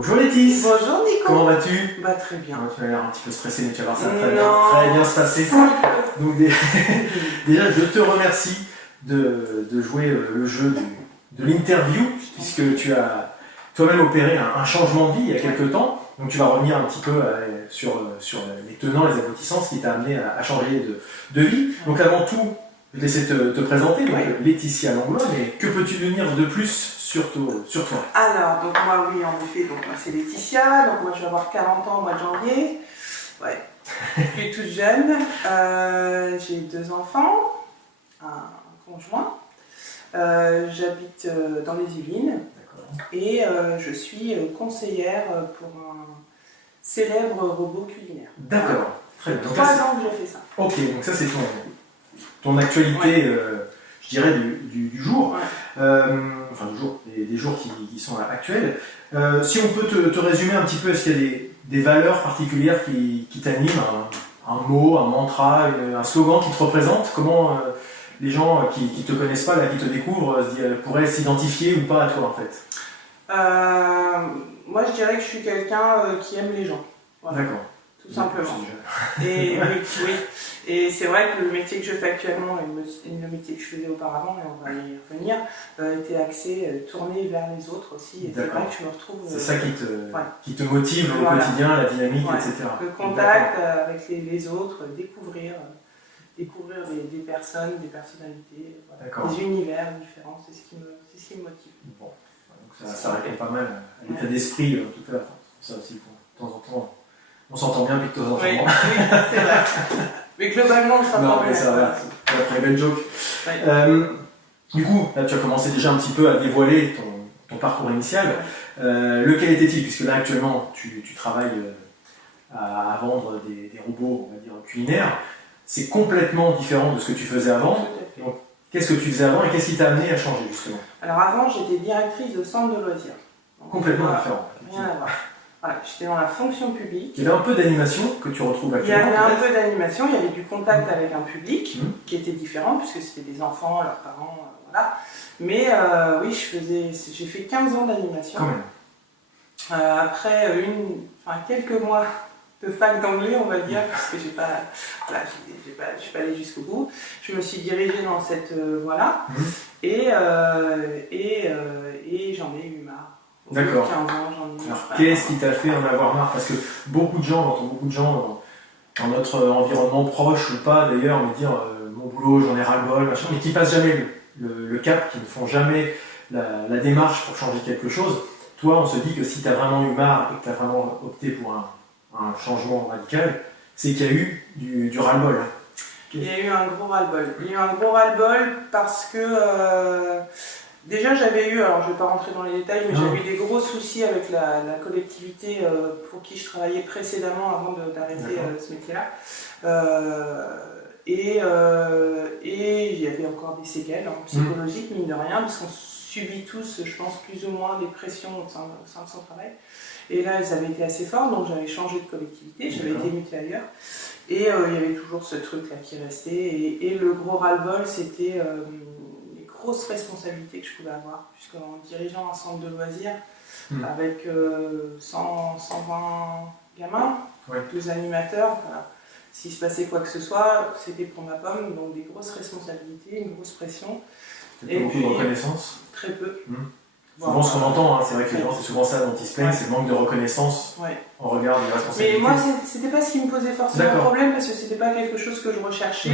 Bonjour Laetice. Bonjour Nico. Comment vas-tu? Bah très bien. Tu as l'air un petit peu stressé, mais tu vas voir, ça va très bien se passer. Donc déjà, je te remercie de jouer le jeu de l'interview, puisque tu as toi-même opéré un changement de vie il y a quelques temps. Donc tu vas revenir un petit peu sur les tenants, les aboutissants, ce qui t'a amené à changer de vie. Donc avant tout, je vais te laisser te présenter, donc Laetitia Langlois, mais que peux-tu nous dire de plus sur toi? Alors, donc moi oui, en effet, donc moi c'est Laetitia, donc moi je vais avoir 40 ans au mois de janvier. Ouais, je suis toute jeune. J'ai 2 enfants, un conjoint. J'habite dans les Yvelines et je suis conseillère pour un célèbre robot culinaire. D'accord, très bien. 3 ans que je fais ça. Ok, donc ça c'est ton actualité, je dirais, du jour. Enfin du jour, des jours qui sont actuels. Si on peut te résumer un petit peu, est-ce qu'il y a des valeurs particulières qui t'animent, un mot, un mantra, un slogan qui te représente? Comment les gens qui ne te connaissent pas, là, qui te découvrent, pourraient s'identifier ou pas à toi en fait? Moi je dirais que je suis quelqu'un qui aime les gens. Voilà. D'accord. Tout simplement. Et oui. Et c'est vrai que le métier que je fais actuellement et le métier que je faisais auparavant, et on va y revenir, était axé, tourné vers les autres aussi. Et c'est vrai que je me retrouve. C'est ça qui te motive au quotidien, la dynamique, etc. Le contact avec les autres, découvrir des personnes, des personnalités, des univers différents, c'est ce qui me motive. Bon, donc ça répond pas mal à l'état d'esprit, en tout cas. Ça aussi, de temps en temps. On s'entend bien, puis de temps en temps. Oui, c'est vrai. Mais globalement, on s'entend bien. Non, mais ça va, c'est la très belle joke. Oui. Du coup, là, tu as commencé déjà un petit peu à dévoiler ton parcours initial. Lequel était-il? Puisque là, actuellement, tu travailles à vendre des robots, on va dire, culinaires. C'est complètement différent de ce que tu faisais avant. Donc, qu'est-ce que tu faisais avant et qu'est-ce qui t'a amené à changer, justement? Alors, avant, j'étais directrice de centre de loisirs. Donc, complètement différent. Rien à voir. Voilà, j'étais dans la fonction publique. Il y avait un peu d'animation que tu retrouves actuellement. Il y avait un peu d'animation, il y avait du contact avec un public qui était différent, puisque c'était des enfants, leurs parents, voilà. Mais oui, j'ai fait 15 ans d'animation. Quand même. Après quelques mois de fac d'anglais, on va dire, parce que je suis pas allée jusqu'au bout. Je me suis dirigée dans cette voie-là, et j'en ai eu marre. D'accord. 15 ans, j'en ai eu marre. Alors, qu'est-ce qui t'a fait en avoir marre? Parce que beaucoup de gens dans notre environnement proche ou pas d'ailleurs me dire mon boulot, j'en ai ras-le-bol, machin, mais qui passent jamais le cap, qui ne font jamais la démarche pour changer quelque chose. Toi, on se dit que si tu as vraiment eu marre et que tu as vraiment opté pour un changement radical, c'est qu'il y a eu du ras-le-bol. Il y a eu un gros ras-le-bol. Il y a eu un gros ras-le-bol parce que déjà j'avais eu, alors je ne vais pas rentrer dans les détails, mais j'avais eu des gros soucis avec la collectivité pour qui je travaillais précédemment avant d'arrêter ce métier-là. Et il y avait encore des séquelles psychologiques, mine de rien, parce qu'on subit tous, je pense, plus ou moins des pressions au sein de son travail. Et là, elles avaient été assez fortes, donc j'avais changé de collectivité, j'avais été mutée ailleurs. Et il y avait toujours ce truc-là qui restait. Et le gros ras-le-bol, c'était les grosses responsabilités que je pouvais avoir, puisqu'en dirigeant un centre de loisirs avec 120 gamins, 12 animateurs, voilà. S'il se passait quoi que ce soit, c'était pour ma pomme, donc des grosses responsabilités, une grosse pression. Et beaucoup de reconnaissance? Très peu. Souvent ce qu'on entend, c'est vrai que les gens, c'est souvent ça dont ils se plaignent, c'est le manque de reconnaissance en regard des responsabilités. Mais moi, c'était pas ce qui me posait forcément problème, parce que c'était pas quelque chose que je recherchais.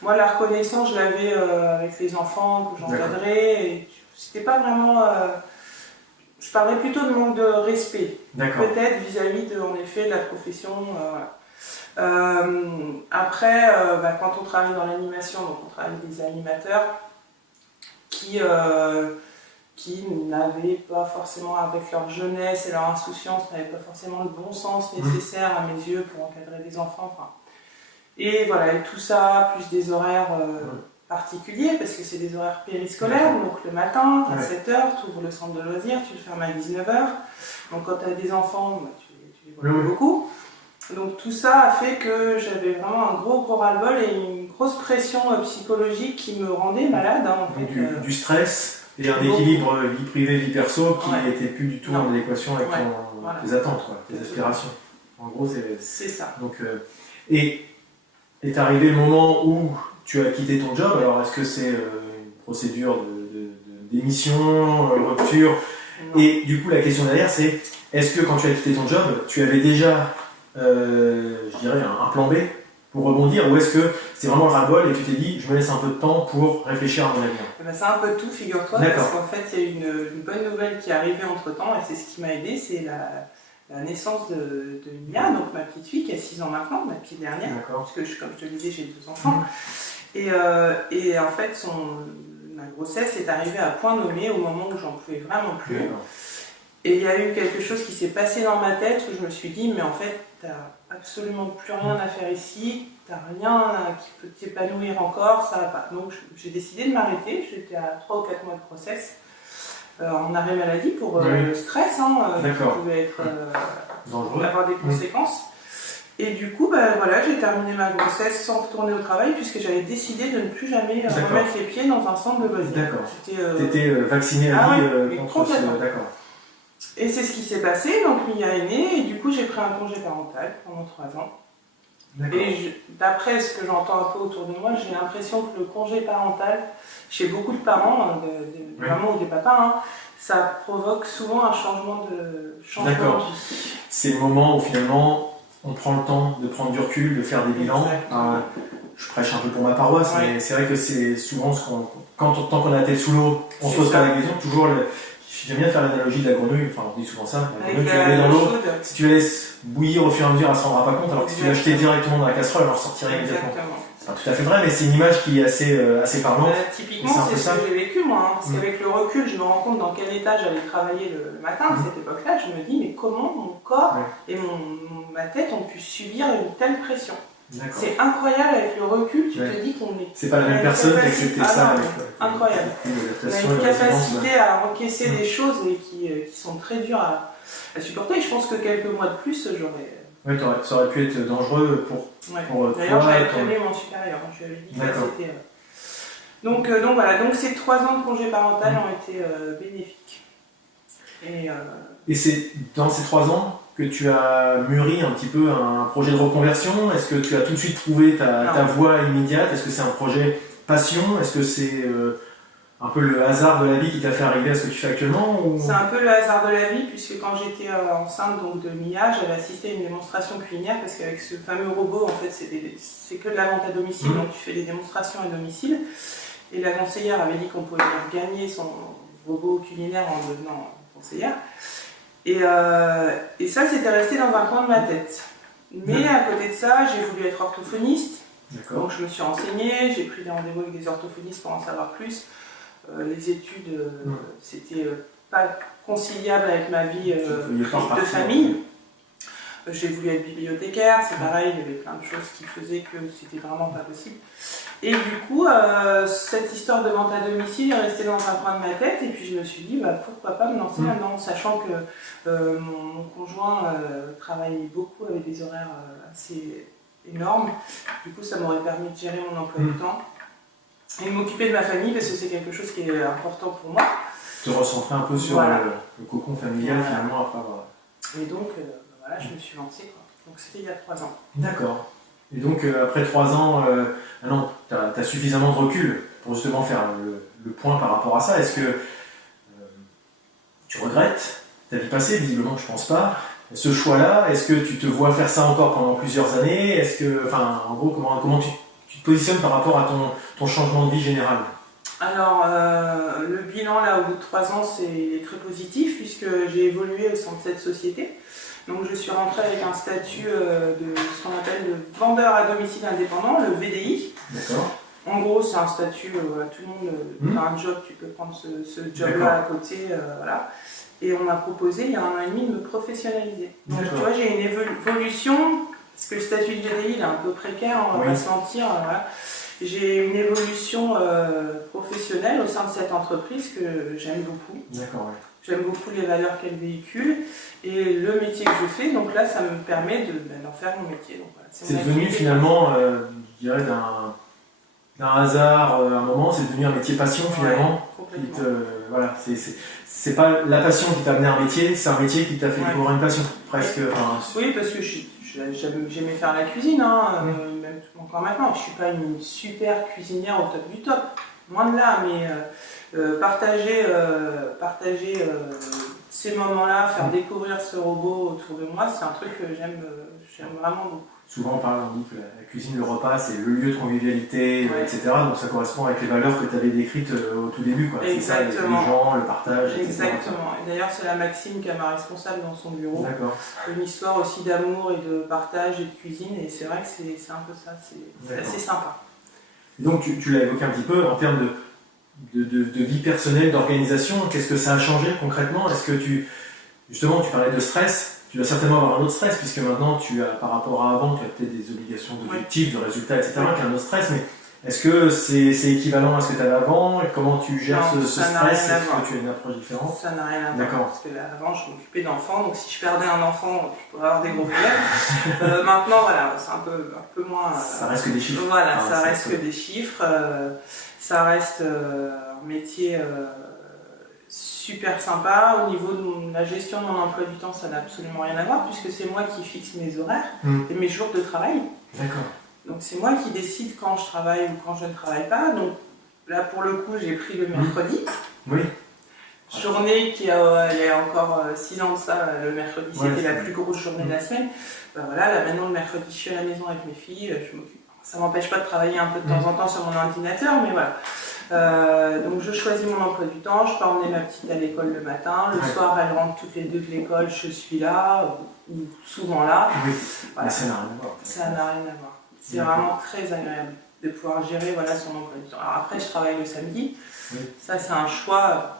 Moi, la reconnaissance, je l'avais avec les enfants que j'encadrais, et c'était pas vraiment... je parlais plutôt de manque de respect, peut-être vis-à-vis en effet, de la profession. Après, quand on travaille dans l'animation, donc on travaille avec des animateurs qui n'avaient pas forcément, avec leur jeunesse et leur insouciance, n'avaient pas forcément le bon sens nécessaire à mes yeux pour encadrer des enfants. Et voilà, et tout ça, plus des horaires particuliers, parce que c'est des horaires périscolaires, donc le matin, à 7h, tu ouvres le centre de loisirs, tu le fermes à 19h. Donc quand tu as des enfants, tu les vois beaucoup. Donc tout ça a fait que j'avais vraiment un gros ras-le-bol et une grosse pression psychologique qui me rendait malade. Du stress Et un équilibre vie privée, vie perso qui Ouais. n'était plus du tout Non. en adéquation avec Ouais, voilà. tes attentes, quoi, tes aspirations. En gros, C'est ça. donc, et est arrivé le moment où tu as quitté ton job. Alors, est-ce que c'est une procédure de démission, rupture? Non. Et du coup, la question derrière, c'est est-ce que quand tu as quitté ton job, tu avais déjà, je dirais, un plan B pour rebondir, ou est-ce que c'est vraiment le ras-le-bol et tu t'es dit, je me laisse un peu de temps pour réfléchir à mon avenir? Eh ben, c'est un peu tout, figure-toi, D'accord. parce qu'en fait, il y a une bonne nouvelle qui est arrivée entre-temps, et c'est ce qui m'a aidé, c'est la naissance de Mia, donc ma petite fille qui a 6 ans maintenant, ma petite dernière, D'accord. parce que comme je te le disais, j'ai 2 enfants. Et en fait, ma grossesse est arrivée à point nommé au moment où j'en pouvais vraiment plus. D'accord. Et il y a eu quelque chose qui s'est passé dans ma tête où je me suis dit, mais en fait, t'as absolument plus rien à faire ici, t'as rien qui peut t'épanouir encore, ça va pas. Donc j'ai décidé de m'arrêter, j'étais à 3 ou 4 mois de grossesse, en arrêt maladie pour le stress, qui pouvait être, Dangereux. avoir des conséquences. Et du coup, voilà, j'ai terminé ma grossesse sans retourner au travail puisque j'avais décidé de ne plus jamais remettre les pieds dans un centre de loisirs. D'accord. T'étais vacciné à vie contre ce... D'accord. Et c'est ce qui s'est passé, donc Mia est née, et du coup j'ai pris un congé parental pendant 3 ans. Et d'après ce que j'entends un peu autour de moi, j'ai l'impression que le congé parental, chez beaucoup de parents, des mamans ou des papas, ça provoque souvent un changement de vie. C'est le moment où finalement on prend le temps de prendre du recul, de faire des bilans. Je prêche un peu pour ma paroisse, mais c'est vrai que c'est souvent ce qu'on... Tant qu'on a la tête sous l'eau, on se pose pas la question. Toujours j'aime bien faire l'analogie de la grenouille, enfin on dit souvent ça, la grenouille, tu la mets dans l'eau, si tu la laisses bouillir au fur et à mesure, elle s'en rendra pas compte, alors que si tu la jetais directement dans la casserole, elle en ressortirait immédiatement. C'est pas tout à fait vrai, mais c'est une image qui est assez parlante. Typiquement, c'est ce que j'ai vécu moi, parce qu'avec le recul, je me rends compte dans quel état j'allais travailler le matin à cette époque-là, je me dis, mais comment mon corps et ma tête ont pu subir une telle pression? C'est incroyable avec le recul, tu te dis qu'on est... C'est pas la même personne qui acceptait ça. Incroyable. On a une capacité à encaisser des choses et qui sont très dures à supporter. Et je pense que quelques mois de plus, j'aurais... Oui, ça aurait pu être dangereux pour D'ailleurs, j'avais prévenu mon supérieur, je lui avais dit que c'était... Donc voilà, donc ces 3 ans de congé parental ont été bénéfiques. Et c'est dans ces 3 ans que tu as mûri un petit peu un projet de reconversion? Est-ce que tu as tout de suite trouvé ta voie immédiate? Est-ce que c'est un projet passion? Est-ce que c'est un peu le hasard de la vie qui t'a fait arriver à ce que tu fais actuellement C'est un peu le hasard de la vie, puisque quand j'étais enceinte donc, de Mia, j'avais assisté à une démonstration culinaire, parce qu'avec ce fameux robot, en fait, c'est que de la vente à domicile, donc tu fais des démonstrations à domicile. Et la conseillère avait dit qu'on pouvait gagner son robot culinaire en devenant conseillère. Et ça, c'était resté dans un coin de ma tête. Mais à côté de ça, j'ai voulu être orthophoniste. Donc je me suis renseignée, j'ai pris des rendez-vous avec des orthophonistes pour en savoir plus. Les études, c'était pas conciliable avec ma vie de famille. J'ai voulu être bibliothécaire, c'est pareil, il y avait plein de choses qui faisaient que c'était vraiment pas possible. Et du coup, cette histoire de vente à domicile est restée dans un coin de ma tête, et puis je me suis dit, pourquoi pas me lancer là-dedans, sachant que mon conjoint travaille beaucoup avec des horaires assez énormes. Du coup, ça m'aurait permis de gérer mon emploi du temps et de m'occuper de ma famille, parce que c'est quelque chose qui est important pour moi. Te recentrer un peu sur le cocon familial finalement après avoir... Et donc, voilà, je me suis lancée, quoi. Donc c'était il y a 3 ans. D'accord. Et donc après 3 ans, tu as suffisamment de recul pour justement faire le point par rapport à ça. Est-ce que tu regrettes ta vie passée? Visiblement, je pense pas. Ce choix-là, est-ce que tu te vois faire ça encore pendant plusieurs années? Est-ce que, enfin, en gros, comment tu te positionnes par rapport à ton changement de vie général? Alors, le bilan, là, au bout de 3 ans, c'est très positif, puisque j'ai évolué au sein de cette société. Donc, je suis rentrée avec un statut de ce qu'on appelle de vendeur à domicile indépendant, le VDI. D'accord. En gros, c'est un statut, tout le monde a un job, tu peux prendre ce job-là à côté, voilà. Et on m'a proposé, il y a 1 an et demi, de me professionnaliser. Donc, tu vois, j'ai une évolution, parce que le statut de VDI, il est un peu précaire, on va pas se mentir, voilà. J'ai une évolution professionnelle au sein de cette entreprise que j'aime beaucoup. D'accord, ouais. J'aime beaucoup les valeurs qu'elle véhicule et le métier que je fais, donc là ça me permet d'en faire mon métier. Donc, voilà, c'est devenu finalement, je dirais, d'un hasard, un moment, c'est devenu un métier passion finalement. Voilà, c'est pas la passion qui t'a amené à un métier, c'est un métier qui t'a fait découvrir une passion, presque. Oui, parce que j'aimais faire la cuisine, hein, même encore maintenant. Je suis pas une super cuisinière au top du top, loin de là, mais partager ces moments-là, faire découvrir ce robot autour de moi, c'est un truc que j'aime vraiment beaucoup. Souvent, on dit que la cuisine, le repas, c'est le lieu de convivialité, etc. Donc ça correspond avec les valeurs que tu avais décrites au tout début. C'est ça, les gens, le partage, etc. Exactement. Et d'ailleurs, c'est la Maxime qui est ma responsable dans son bureau. D'accord. Une histoire aussi d'amour et de partage et de cuisine. Et c'est vrai que c'est un peu ça. C'est assez sympa. Donc tu l'as évoqué un petit peu en termes de vie personnelle, d'organisation. Qu'est-ce que ça a changé concrètement? Est-ce que justement, tu parlais de stress. Tu dois certainement avoir un autre stress, puisque maintenant, par rapport à avant, tu as peut-être des obligations d'objectifs, de résultats, etc., qui est un autre stress, mais est-ce que c'est équivalent à ce que tu avais avant? Et comment tu gères ce stress? Est-ce que tu as une approche différente? Ça n'a rien à voir. D'accord. Parce que avant, je m'occupais d'enfants, donc si je perdais un enfant, je pourrais avoir des gros problèmes. Maintenant, voilà, c'est un peu moins... ça reste que des chiffres. Voilà, ça reste que des chiffres. Ça reste un métier... super sympa. Au niveau de la gestion de mon emploi du temps, ça n'a absolument rien à voir puisque c'est moi qui fixe mes horaires et mes jours de travail. D'accord. Donc c'est moi qui décide quand je travaille ou quand je ne travaille pas. Donc là pour le coup j'ai pris le mercredi. Oui. Journée qui il y a encore 6 ans de ça, le mercredi c'était la plus grosse journée de la semaine. Ben voilà, là maintenant le mercredi je suis à la maison avec mes filles, je m'occupe. Ça m'empêche pas de travailler un peu de temps en temps sur mon ordinateur, mais voilà. Donc je choisis mon emploi du temps, je peux emmener ma petite à l'école le matin, le soir elle rentre toutes les deux de l'école, je suis là, ou souvent là. Oui, voilà. Mais ça n'a rien à voir. Ça n'a rien à voir. C'est vraiment très agréable de pouvoir gérer son emploi du temps. Alors après je travaille le samedi, ça c'est un choix,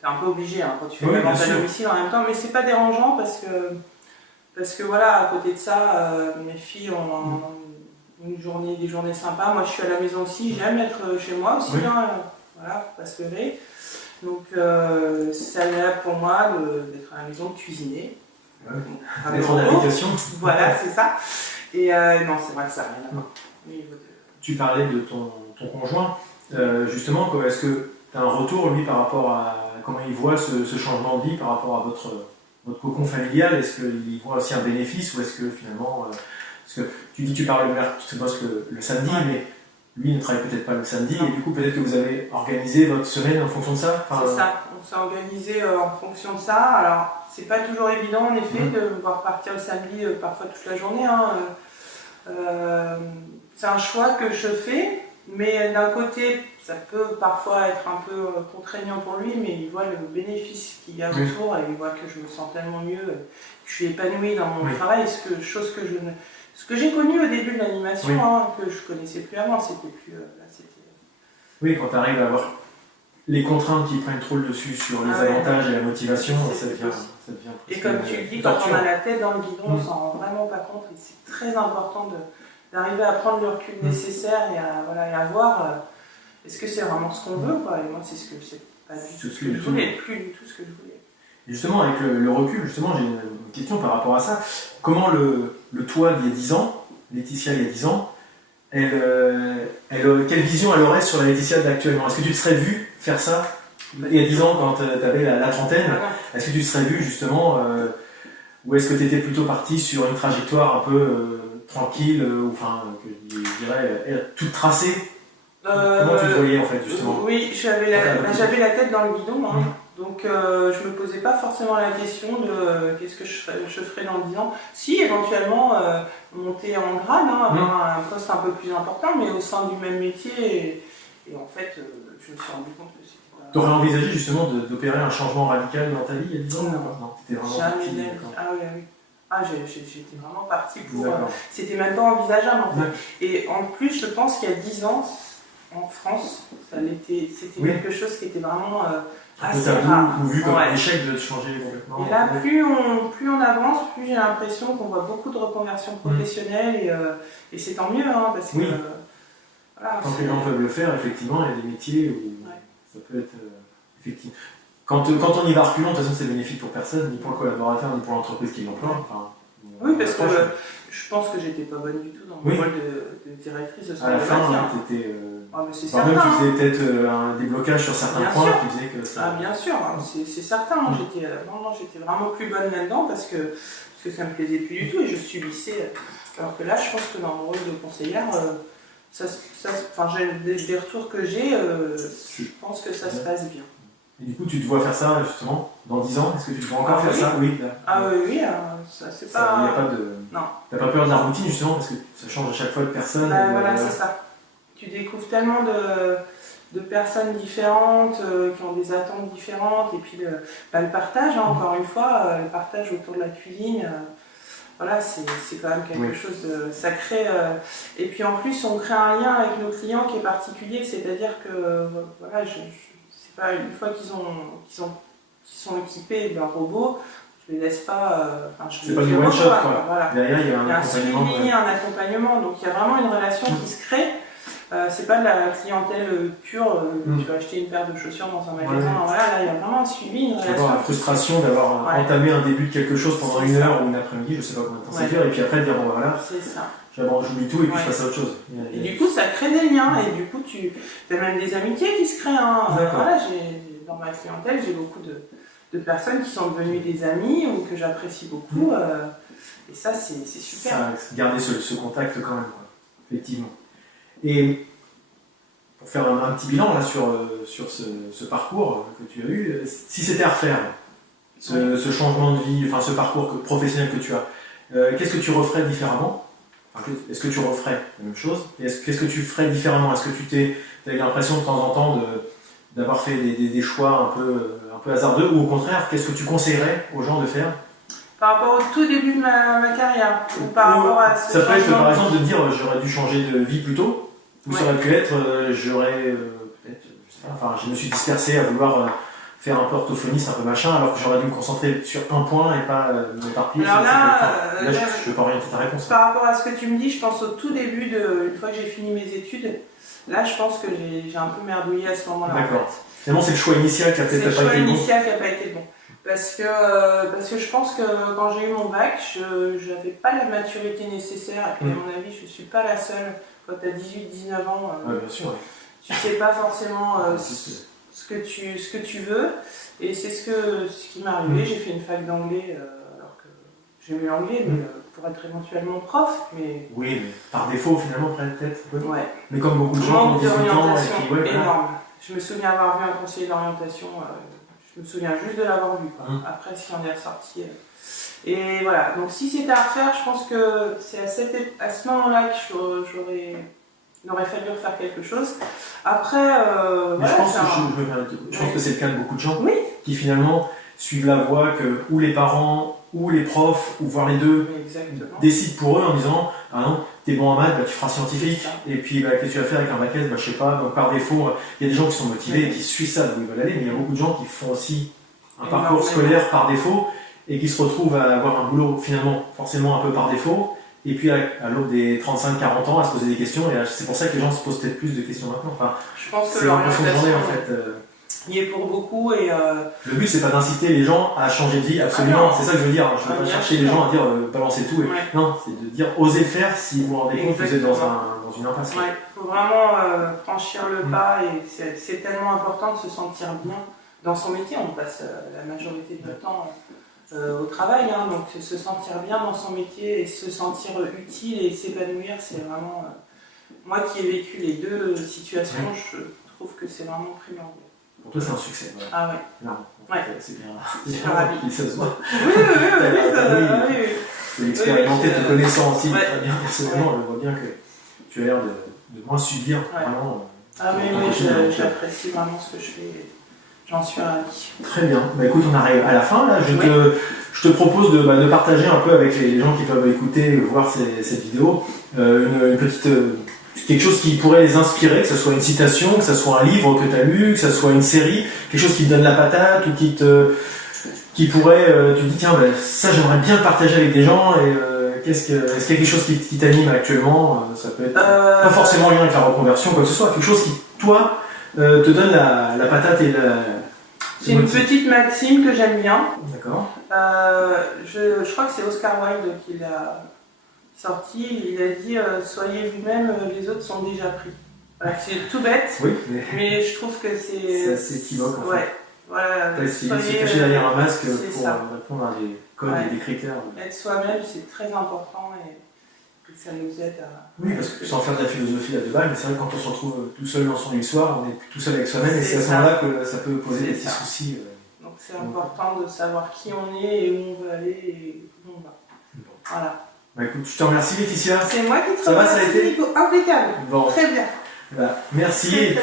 t'es un peu obligé quand tu fais la vente à domicile en même temps, mais c'est pas dérangeant parce que voilà, à côté de ça, mes filles ont des journées sympas. Moi, je suis à la maison aussi. J'aime être chez moi aussi, voilà, pas se lever. Donc, c'est agréable pour moi d'être à la maison, de cuisiner. D'être en application. Voilà, c'est ça. Et non, c'est vrai que ça n'a rien à voir. Tu parlais de ton conjoint. Justement, est-ce que tu as un retour, lui, par rapport à comment il voit ce changement de vie par rapport à votre cocon familial? Est-ce qu'il voit aussi un bénéfice ou est-ce que finalement... Parce que tu dis que tu bosses le samedi, mais lui ne travaille peut-être pas le samedi, et du coup peut-être que vous avez organisé votre semaine en fonction de ça. C'est ça, on s'est organisé en fonction de ça. Alors c'est pas toujours évident en effet de pouvoir partir le samedi parfois toute la journée. C'est un choix que je fais, mais d'un côté ça peut parfois être un peu contraignant pour lui, mais il voit le bénéfice qu'il y a autour et il voit que je me sens tellement mieux, que je suis épanouie dans mon travail, ce que j'ai connu au début de l'animation, que je connaissais plus avant, c'était plus... Oui, quand tu arrives à avoir les contraintes qui prennent trop le dessus sur les avantages et la motivation, ça devient et comme tu le dis, quand on a la tête dans le guidon, on ne s'en rend vraiment pas compte, et c'est très important d'arriver à prendre le recul nécessaire et à voir est-ce que c'est vraiment ce qu'on veut, quoi. Et moi, c'est pas du tout ce que je voulais, plus du tout ce que je voulais. Justement, avec le recul, j'ai une question par rapport à ça. Comment le toi d'il y a 10 ans, Laetitia il y a 10 ans, quelle vision elle aurait sur la Laetitia d'actuellement? Est-ce que tu te serais vue faire ça il y a 10 ans quand tu avais la trentaine? Est-ce que tu te serais vue justement, ou est-ce que tu étais plutôt partie sur une trajectoire un peu tranquille, que je dirais toute tracée? Comment tu te voyais en fait justement? Oui, j'avais la tête dans le guidon. Donc je me posais pas forcément la question de qu'est-ce que je ferais dans 10 ans. Si éventuellement monter en grade, avoir un poste un peu plus important, mais au sein du même métier. Et en fait, je me suis rendu compte que c'était pas... Tu aurais envisagé justement d'opérer un changement radical dans ta vie il y a 10 ans? Non, t'étais vraiment partie. Ah oui. J'étais vraiment partie pour... c'était même pas envisageable en fait. Et en plus, je pense qu'il y a 10 ans, en France, c'était quelque chose qui était vraiment... assez rare. Ou vu comme un échec de changer complètement. Et là, plus on avance, plus j'ai l'impression qu'on voit beaucoup de reconversions professionnelles et c'est tant mieux, parce que... Quand les gens peuvent le faire, effectivement, il y a des métiers où ça peut être effectivement. Quand on y va reculant, de toute façon, c'est bénéfique pour personne, ni pour le collaborateur, ni pour l'entreprise qui l'emploie. Oui, parce que je pense que j'étais pas bonne du tout dans mon rôle de directrice de centre à la de fin, loisirs. tu étais. C'est Par même, certain. tu faisais peut-être un déblocage sur certains Bien points sûr. qui faisaient que ça. Bien sûr, c'est certain. J'étais vraiment plus bonne là-dedans parce que ça me plaisait plus du tout et je subissais. Alors que là, je pense que dans mon rôle de conseillère, des retours que j'ai, je pense que ça se passe bien. Et du coup, tu te vois faire ça justement dans 10 ans? Est-ce que tu te vois encore faire ça? Oui. Oui, ça c'est pas. Il n'y a pas de. Non. T'as pas peur de la routine justement parce que ça change à chaque fois de personne. Voilà, c'est ça. Tu découvres tellement de personnes différentes qui ont des attentes différentes et puis le partage, encore une fois, le partage autour de la cuisine. Voilà, c'est quand même quelque chose de sacré. Et puis en plus, on crée un lien avec nos clients qui est particulier, c'est-à-dire que voilà, c'est pas une fois qu'ils sont équipés d'un robot, je les laisse pas. C'est pas du one shot, quoi. Voilà. Derrière, il y a un accompagnement. suivi, un accompagnement. Donc il y a vraiment une relation qui se crée. C'est pas de la clientèle pure, tu vas acheter une paire de chaussures dans un magasin, voilà, là il y a vraiment un suivi, une relation. Avoir la frustration d'avoir entamé un début de quelque chose pendant une heure ou une après-midi, je sais pas combien de temps ça dure, et puis après dire bon voilà, j'oublie tout et puis je passe à autre chose. Et du coup ça crée des liens, et du coup tu as même des amitiés qui se créent. Voilà, dans ma clientèle, j'ai beaucoup de personnes qui sont devenues des amis ou que j'apprécie beaucoup, et ça c'est super. Ça, garder ce contact quand même, quoi. Effectivement. Et pour faire un petit bilan là, sur ce parcours que tu as eu, si c'était à refaire, ce changement de vie, enfin ce parcours professionnel que tu as, qu'est-ce que tu referais différemment? Est-ce que tu referais la même chose? Et qu'est-ce que tu ferais différemment? Est-ce que tu as eu l'impression de temps en temps d'avoir fait des choix un peu hasardeux, ou au contraire, qu'est-ce que tu conseillerais aux gens de faire? Par rapport au tout début de ma carrière, ou par rapport à ce ça peut être par de exemple de dire j'aurais dû changer de vie plus tôt, ou ça aurait pu être j'aurais peut-être, je sais pas, enfin je me suis dispersé à vouloir faire un peu orthophoniste, un peu machin, alors que j'aurais dû me concentrer sur un point et pas m'éparpiller. Alors là, je ne peux pas orienter ta réponse. Par rapport à ce que tu me dis, je pense au tout début, une fois que j'ai fini mes études, là je pense que j'ai un peu merdouillé à ce moment-là. D'accord. Finalement c'est le choix initial qui a peut-être pas été bon. C'est le choix initial qui n'a pas été bon. Parce que je pense que quand j'ai eu mon bac, je n'avais pas la maturité nécessaire. Et puis à mon avis, je ne suis pas la seule. Quand tu as 18-19 ans, bien sûr, tu ne sais pas forcément ce que tu veux. Et c'est ce qui m'est arrivé. J'ai fait une fac d'anglais, alors que j'aimais l'anglais, mais pour être éventuellement prof. Mais... Oui, mais par défaut finalement, peut-être. Ouais. Mais comme beaucoup de gens manque qui ont 18 ans, d'orientation énorme. Je me souviens avoir vu un conseiller d'orientation. Je me souviens juste de l'avoir vu. Après, ce qui en est ressorti. Et voilà. Donc, si c'était à refaire, je pense que c'est à ce moment-là que il aurait fallu refaire quelque chose. Après, mais voilà, je pense que c'est le cas de beaucoup de gens qui finalement suivent la voie que ou les parents ou les profs, ou voire les deux, décident pour eux en disant ah non, t'es bon en maths, tu feras scientifique, et puis qu'est-ce que tu vas faire avec un bac S, je sais pas. Donc par défaut, il y a des gens qui sont motivés et qui suivent ça d'où ils veulent aller, mais il y a beaucoup de gens qui font aussi un parcours scolaire par défaut et qui se retrouvent à avoir un boulot finalement forcément un peu par défaut, et puis à l'aube des 35-40 ans à se poser des questions, et c'est pour ça que les gens se posent peut-être plus de questions maintenant. Enfin, je pense que c'est l'impression que j'en ai en fait. Il est pour beaucoup et... Le but c'est pas d'inciter les gens à changer de vie, absolument, c'est ça que je veux dire. Je ne veux pas chercher les gens à dire balancer tout. Non, c'est de dire oser faire si vous vous rendez compte que vous êtes dans une impasse. Il faut vraiment franchir le pas, et c'est tellement important de se sentir bien dans son métier. On passe la majorité du temps au travail, donc se sentir bien dans son métier et se sentir utile et s'épanouir, c'est vraiment... moi qui ai vécu les deux situations, je trouve que c'est vraiment primordial. Pour toi, c'est un succès. Ouais. Ah ouais. Non, c'est bien. Je suis ravie. Ça se voit. Oui. Tu as expérimenté, te connaissant aussi très bien personnellement, je vois bien que tu as l'air de moins subir vraiment. Ah oui, j'apprécie vraiment ce que je fais. J'en suis ravie. Très bien. Écoute, on arrive à la fin. Là. Je te propose de partager un peu avec les gens qui peuvent écouter, voir cette vidéo, une petite... quelque chose qui pourrait les inspirer, que ce soit une citation, que ce soit un livre que tu as lu, que ce soit une série, quelque chose qui te donne la patate ou qui pourrait, tu te dis tiens, ça j'aimerais bien le partager avec des gens, et est-ce qu'il y a quelque chose qui t'anime actuellement? Ça peut être pas forcément lien avec la reconversion, quoi que ce soit, quelque chose qui, toi, te donne la patate et C'est une petite maxime que j'aime bien. D'accord. Je crois que c'est Oscar Wilde qui l'a sorti. Il a dit soyez vous-même, les autres sont déjà pris. Voilà, c'est tout bête, Oui, mais je trouve que c'est assez équivoque en fait. Ouais, voilà. C'est caché derrière un masque pour ça. répondre à des codes et des critères. Être soi-même, c'est très important et que ça nous aide à. Oui, parce que sans faire de la philosophie là de balle, mais c'est vrai que quand on se retrouve tout seul dans son lit le soir, on est tout seul avec soi-même et c'est à ce moment-là que ça peut poser des petits soucis. Donc c'est important de savoir qui on est et où on veut aller et où on va. Bon. Voilà. Bah écoute, je te remercie Laetitia. C'est moi qui te Ça va, ça a remercie, été Nico. Impeccable. Bon. Très bien. Bah, merci et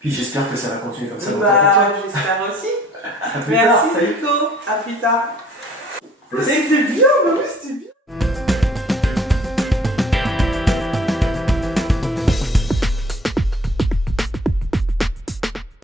puis j'espère que ça va continuer comme ça. J'espère aussi. À plus tard. Merci Salut. Nico. À plus tard. C'était bien, bah oui, c'était bien.